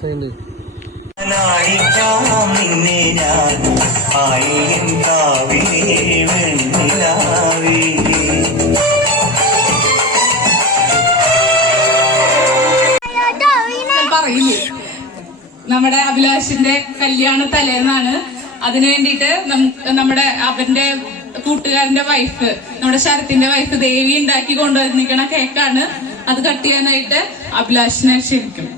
പറയില്ലേ നമ്മുടെ അഭിലാഷിന്റെ കല്യാണ തലേന്നാണ്. അതിനു വേണ്ടിയിട്ട് അവന്റെ കൂട്ടുകാരന്റെ വൈഫ്, നമ്മുടെ ശരത്തിന്റെ വൈഫ് ദേവി ഉണ്ടാക്കി കൊണ്ടുവന്നിരിക്കണ കേക്കാണ്. അത് കട്ട് ചെയ്യാനായിട്ട് അഭിലാഷിനെ ക്ഷണിക്കും.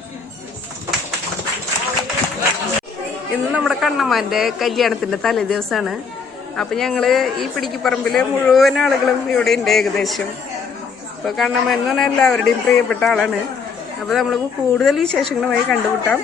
ഇന്ന് നമ്മുടെ കണ്ണമ്മാന്റെ കല്യാണത്തിന്റെ തലേ ദിവസമാണ്. അപ്പൊ ഞങ്ങള് ഈ പിടിക്കുപറമ്പില് മുഴുവൻ ആളുകളും ഇവിടെ ഉണ്ട് ഏകദേശം. അപ്പൊ കണ്ണമ്മൻ എന്ന് പറഞ്ഞാൽ എല്ലാവരുടെയും പ്രിയപ്പെട്ട ആളാണ്. അപ്പൊ നമ്മൾക്ക് കൂടുതൽ വിശേഷങ്ങളുമായി കണ്ടുമുട്ടാം.